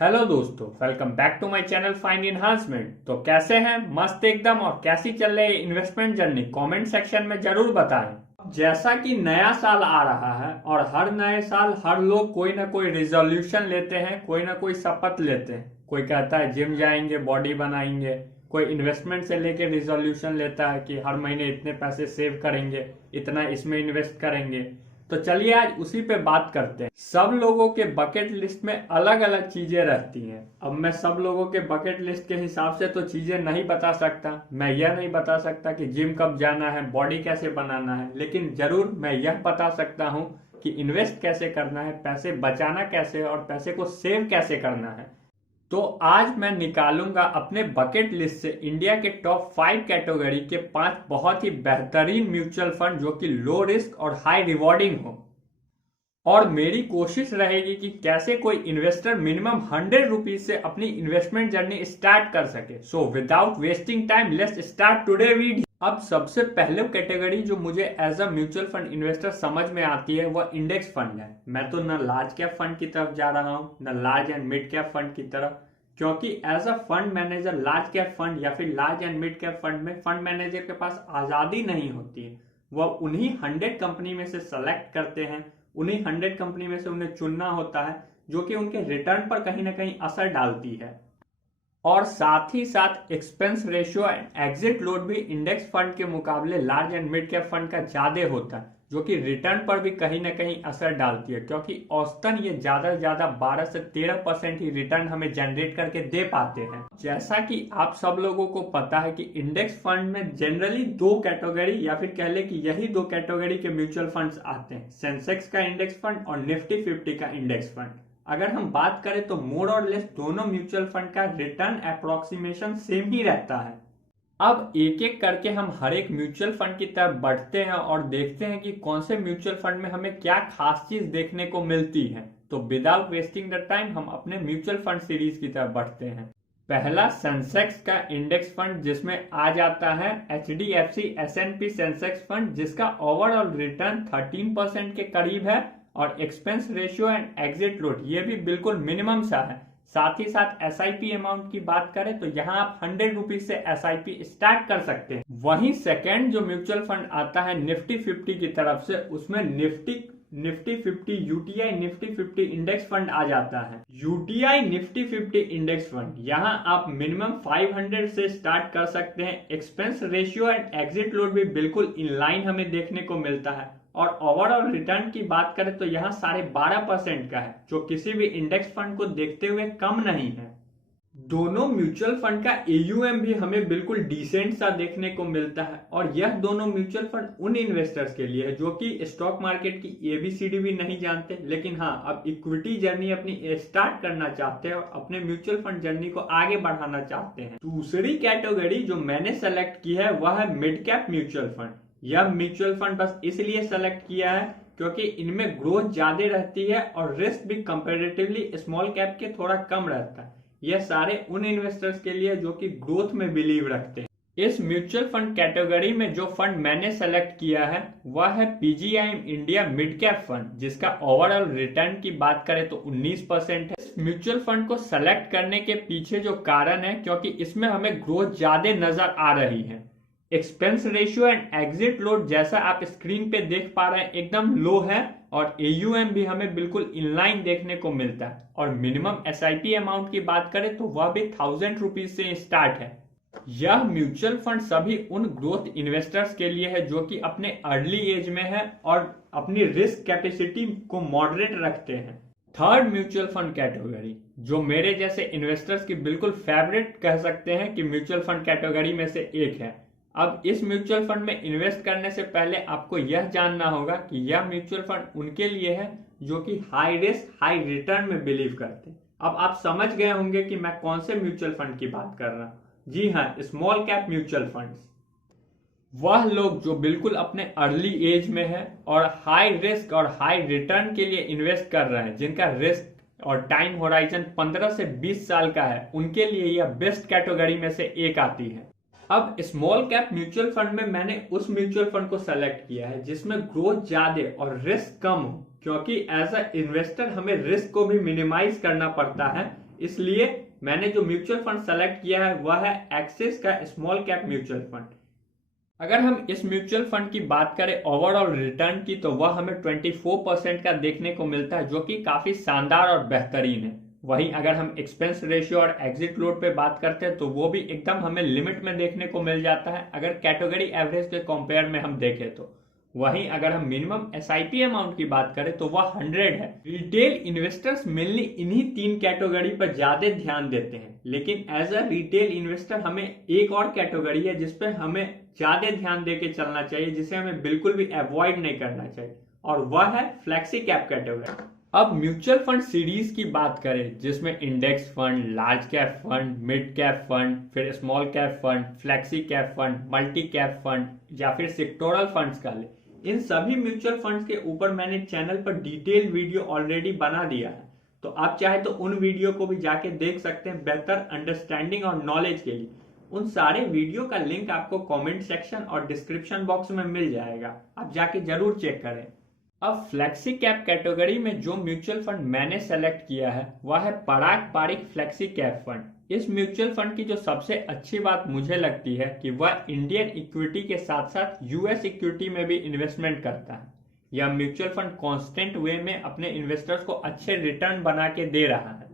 Hello दोस्तों, welcome back to my channel find enhancement. तो कैसे हैं? मस्त एकदम। और कैसी चल रही है इन्वेस्टमेंट जर्नी? कमेंट सेक्शन में जरूर बताएं। जैसा कि नया साल आ रहा है और हर नए साल हर लोग कोई ना कोई रिजोल्यूशन लेते हैं, कोई ना कोई शपथ लेते हैं। कोई कहता है जिम जाएंगे, बॉडी बनाएंगे। कोई इन्वेस्टमेंट से लेके रिजोल्यूशन लेता है कि हर महीने इतने पैसे सेव करेंगे, इतना इसमें इन्वेस्ट करेंगे। तो चलिए आज उसी पे बात करते हैं। सब लोगों के बकेट लिस्ट में अलग अलग चीजें रहती हैं। अब मैं सब लोगों के बकेट लिस्ट के हिसाब से तो चीजें नहीं बता सकता। मैं यह नहीं बता सकता कि जिम कब जाना है, बॉडी कैसे बनाना है, लेकिन जरूर मैं यह बता सकता हूं कि इन्वेस्ट कैसे करना है, पैसे बचाना कैसे है और पैसे को सेव कैसे करना है। तो आज मैं निकालूंगा अपने बकेट लिस्ट से इंडिया के टॉप 5 कैटेगरी के 5 बहुत ही बेहतरीन म्यूचुअल फंड जो कि लो रिस्क और हाई रिवॉर्डिंग हो। और मेरी कोशिश रहेगी कि कैसे कोई इन्वेस्टर मिनिमम 100 रुपीज से अपनी इन्वेस्टमेंट जर्नी स्टार्ट कर सके। So without wasting time let's start today video. अब सबसे पहले कैटेगरी जो मुझे as a mutual fund investor समझ में आती है वह इंडेक्स फंड है। मैं तो न लार्ज कैप फंड की तरफ जा रहा हूँ न large and mid cap fund की तरफ, क्योंकि as a fund manager large cap fund या फिर large and mid cap fund में फंड मैनेजर के पास आजादी नहीं होती है। वह उन्हीं 100 कंपनी में से सेलेक्ट करते हैं, उन्हीं 100 कंपनी में से उन्हें चुनना होता है जो कि उनके रिटर्न पर कहीं ना कहीं असर डालती है। और साथ ही साथ expense ratio and exit load भी इंडेक्स फंड के मुकाबले large and mid cap fund का ज्यादा होता है, जो कि रिटर्न पर भी कहीं ना कहीं असर डालती है, क्योंकि औसतन ये ज्यादा से ज्यादा 12 से 13% ही रिटर्न हमें जनरेट करके दे पाते हैं। जैसा कि आप सब लोगों को पता है कि इंडेक्स फंड में जनरली 2 कैटेगरी या फिर कह ले कि यही 2 कैटेगरी के म्यूचुअल फंड्स आते हैं, सेंसेक्स का इंडेक्स फंड और निफ्टी 50 का इंडेक्स फंड। अगर हम बात करें तो मोर और लेस दोनों म्यूचुअल फंड का रिटर्न अप्रोक्सीमेशन सेम ही रहता है। अब एक एक करके हम हर एक म्यूचुअल फंड की तरफ बढ़ते हैं और देखते हैं कि कौन से म्यूचुअल फंड में हमें क्या खास चीज देखने को मिलती है। तो विदाउट वेस्टिंग द टाइम हम अपने म्यूचुअल फंड सीरीज की तरफ बढ़ते हैं। पहला सेंसेक्स का इंडेक्स फंड, जिसमें आ जाता है HDFC S&P सेंसेक्स फंड, जिसका ओवरऑल रिटर्न 13% के करीब है और expense ratio and exit load ये भी बिल्कुल मिनिमम सा है। साथ ही साथ SIP अमाउंट की बात करें तो यहाँ आप 100 रुपीज से SIP स्टार्ट कर सकते हैं। वहीं सेकेंड जो म्यूचुअल फंड आता है निफ्टी 50 की तरफ से, उसमें Nifty 50 UTI Nifty 50 index fund आ जाता है। UTI निफ्टी 50 इंडेक्स फंड यहाँ आप मिनिमम 500 से स्टार्ट कर सकते हैं। Expense ratio and exit load भी बिल्कुल इन लाइन हमें देखने को मिलता है। और ओवरऑल रिटर्न की बात करें तो यहाँ 12.5% का है, जो किसी भी इंडेक्स फंड को देखते हुए कम नहीं है। दोनों म्यूचुअल फंड का AUM भी हमें बिल्कुल डिसेंट सा देखने को मिलता है। और यह दोनों म्यूचुअल फंड उन इन्वेस्टर्स के लिए है जो कि स्टॉक मार्केट की ABCD भी नहीं जानते, लेकिन हाँ अब इक्विटी जर्नी अपनी स्टार्ट करना चाहते हैं और अपने म्यूचुअल फंड जर्नी को आगे बढ़ाना चाहते हैं। दूसरी कैटेगरी जो मैंने सेलेक्ट की है वह है मिड कैप म्यूचुअल फंड। यह म्यूचुअल फंड बस इसलिए सेलेक्ट किया है क्योंकि इनमें ग्रोथ ज्यादा रहती है और रिस्क भी कंपैरेटिवली स्मॉल कैप के थोड़ा कम रहता है। यह सारे उन इन्वेस्टर्स के लिए जो कि ग्रोथ में बिलीव रखते हैं। इस म्यूचुअल फंड कैटेगरी में जो फंड मैंने सेलेक्ट किया है वह है PGIM India mid cap fund, जिसका ओवरऑल रिटर्न की बात करें तो 19% है। इस म्यूचुअल फंड को सेलेक्ट करने के पीछे जो कारण है, क्योंकि इसमें हमें ग्रोथ ज्यादा नजर आ रही है। Expense ratio and exit load जैसा आप स्क्रीन पे देख पा रहे हैं एकदम लो है और AUM भी हमें बिल्कुल इनलाइन देखने को मिलता है। और मिनिमम SIP अमाउंट की बात करें तो वह भी 1000 रुपीज से स्टार्ट है। यह म्यूचुअल फंड सभी उन ग्रोथ इन्वेस्टर्स के लिए है जो कि अपने अर्ली एज में है और अपनी रिस्क कैपेसिटी को मॉडरेट रखते हैं। थर्ड म्यूचुअल फंड कैटेगरी जो मेरे जैसे इन्वेस्टर्स की बिल्कुल फेवरेट कह सकते हैं कि म्यूचुअल फंड कैटेगरी में से एक है। अब इस म्यूचुअल फंड में इन्वेस्ट करने से पहले आपको यह जानना होगा कि यह म्यूचुअल फंड उनके लिए है जो कि हाई रिस्क हाई रिटर्न में बिलीव करते हैं। अब आप समझ गए होंगे कि मैं कौन से म्यूचुअल फंड की बात कर रहा हूं। जी हाँ, स्मॉल कैप म्यूचुअल फंड्स। वह लोग जो बिल्कुल अपने अर्ली एज में है और हाई रिस्क और हाई रिटर्न के लिए इन्वेस्ट कर रहे हैं, जिनका रिस्क और टाइम होराइजन 15 से 20 साल का है, उनके लिए यह बेस्ट कैटेगरी में से एक आती है। अब स्मॉल कैप म्यूचुअल फंड में मैंने उस म्यूचुअल फंड को सेलेक्ट किया है जिसमें ग्रोथ ज्यादा और रिस्क कम हो, क्योंकि एज अ इन्वेस्टर हमें रिस्क को भी मिनिमाइज करना पड़ता है। इसलिए मैंने जो म्यूचुअल फंड सेलेक्ट किया है वह है एक्सिस का स्मॉल कैप म्यूचुअल फंड। अगर हम इस म्यूचुअल फंड की बात करें ओवरऑल रिटर्न की, तो वह हमें 24% का देखने को मिलता है, जो कि काफी शानदार और बेहतरीन है। वहीं अगर हम एक्सपेंस रेशियो और एग्जिट लोड पे बात करते हैं तो वो भी एकदम हमें लिमिट में देखने को मिल जाता है अगर कैटेगरी एवरेज के कंपेयर में हम देखें तो। वहीं अगर हम मिनिमम एसआईपी अमाउंट की बात करें तो वह 100 है। रिटेल इन्वेस्टर्स मेनली इन्हीं 3 कैटेगरी पर ज्यादा ध्यान देते हैं, लेकिन एज अ रिटेल इन्वेस्टर हमें एक और कैटेगरी है जिसपे हमें ज्यादा ध्यान देके चलना चाहिए, जिसे हमें बिल्कुल भी अवॉइड नहीं करना चाहिए, और वह है फ्लेक्सी कैप कैटेगरी। अब म्यूचुअल फंड सीरीज की बात करें जिसमें index fund, large cap fund, mid cap fund, फिर small cap fund, flexi cap fund, multi cap fund या फिर सेक्टोरल फंड्स का ले, इन सभी म्यूचुअल फंड्स के ऊपर मैंने चैनल पर डिटेल वीडियो ऑलरेडी बना दिया है, तो आप चाहे तो उन वीडियो को भी जाके देख सकते हैं बेहतर अंडरस्टैंडिंग और नॉलेज के लिए। उन सारे वीडियो का लिंक आपको कमेंट सेक्शन और डिस्क्रिप्शन बॉक्स में मिल जाएगा, आप जाके जरूर चेक करें। अब फ्लेक्सी कैप कैटेगरी में जो म्यूचुअल फंड मैंने सेलेक्ट किया है वह है पराग पारिक फ्लेक्सी कैप फंड। इस म्यूचुअल फंड की जो सबसे अच्छी बात मुझे लगती है कि वह इंडियन इक्विटी के साथ साथ यूएस इक्विटी में भी इन्वेस्टमेंट करता है। यह म्यूचुअल फंड कांस्टेंट वे में अपने इन्वेस्टर्स को अच्छे रिटर्न बना के दे रहा है।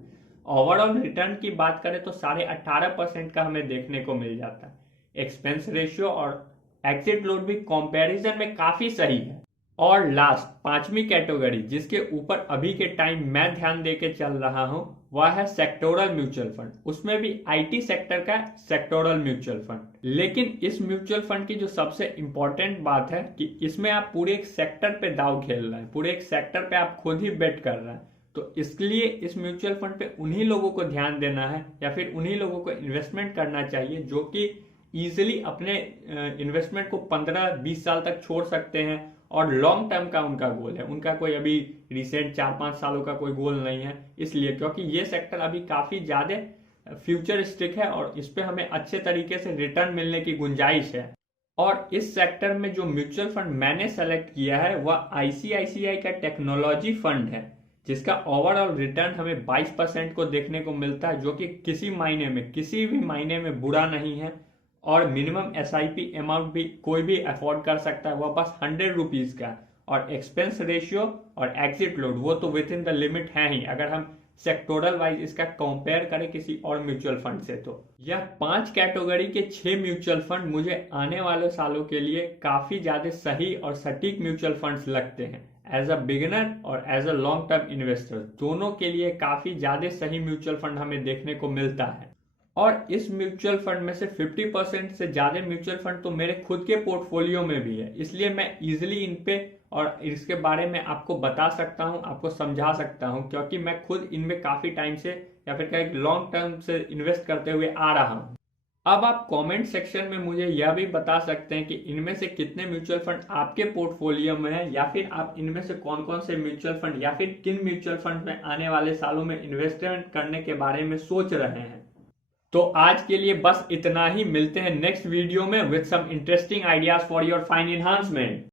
ओवरऑल रिटर्न की बात करें तो 18.5% का हमें देखने को मिल जाता है। एक्सपेंस रेशियो और एग्जिट लोड भी कंपैरिजन में काफी सही है। और लास्ट 5वीं कैटेगरी जिसके ऊपर अभी के टाइम मैं ध्यान देके चल रहा हूं वह है सेक्टोरल म्यूचुअल फंड, उसमें भी आईटी सेक्टर का सेक्टोरल म्यूचुअल फंड। लेकिन इस म्यूचुअल फंड की जो सबसे इंपॉर्टेंट बात है कि इसमें आप पूरे एक सेक्टर पे दाव खेल रहे हैं, पूरे एक सेक्टर पे आप खुद ही बेट कर रहे हैं, तो इसलिए इस म्यूचुअल फंड पे उन्हीं लोगों को ध्यान देना है या फिर उन्हीं लोगों को इन्वेस्टमेंट करना चाहिए जो कि इजिली अपने इन्वेस्टमेंट को 15-20 साल तक छोड़ सकते हैं और लॉन्ग टर्म का उनका गोल है। उनका कोई अभी रिसेंट 4-5 सालों का कोई गोल नहीं है, इसलिए क्योंकि ये सेक्टर अभी काफी ज्यादा फ्यूचरिस्टिक है और इस पे हमें अच्छे तरीके से रिटर्न मिलने की गुंजाइश है। और इस सेक्टर में जो म्यूचुअल फंड मैंने सेलेक्ट किया है वह आईसीआईसीआई का टेक्नोलॉजी फंड है, जिसका ओवरऑल रिटर्न हमें 22% को देखने को मिलता है, जो कि किसी भी मायने में बुरा नहीं है। और मिनिमम एसआईपी अमाउंट भी कोई भी अफोर्ड कर सकता है, वह बस 100 रुपीज का। और एक्सपेंस रेशियो और एग्जिट लोड वो तो विद इन द लिमिट है ही, अगर हम सेक्टोरल वाइज इसका कंपेयर करें किसी और म्यूचुअल फंड से। तो यह 5 कैटेगरी के 6 म्यूचुअल फंड मुझे आने वाले सालों के लिए काफी ज्यादा सही और सटीक म्यूचुअल फंड्स लगते हैं। एज अ बिगिनर और as a long term investor दोनों के लिए काफी ज्यादा सही म्यूचुअल फंड हमें देखने को मिलता है। और इस म्यूचुअल फंड में से 50% से ज्यादा म्यूचुअल फंड तो मेरे खुद के पोर्टफोलियो में भी है, इसलिए मैं इजिली इन पे और इसके बारे में आपको बता सकता हूं, आपको समझा सकता हूं, क्योंकि मैं खुद इनमें काफी टाइम से या फिर कहीं लॉन्ग टर्म से इन्वेस्ट करते हुए आ रहा हूं। अब आप कमेंट सेक्शन में मुझे यह भी बता सकते हैं कि इनमें से कितने म्यूचुअल फंड आपके पोर्टफोलियो में है, या फिर आप इनमें से कौन कौन से म्यूचुअल फंड या फिर किन म्यूचुअल फंड में आने वाले सालों में इन्वेस्टमेंट करने के बारे में सोच रहे हैं। तो आज के लिए बस इतना ही, मिलते हैं नेक्स्ट वीडियो में with some interesting ideas for your fine enhancement.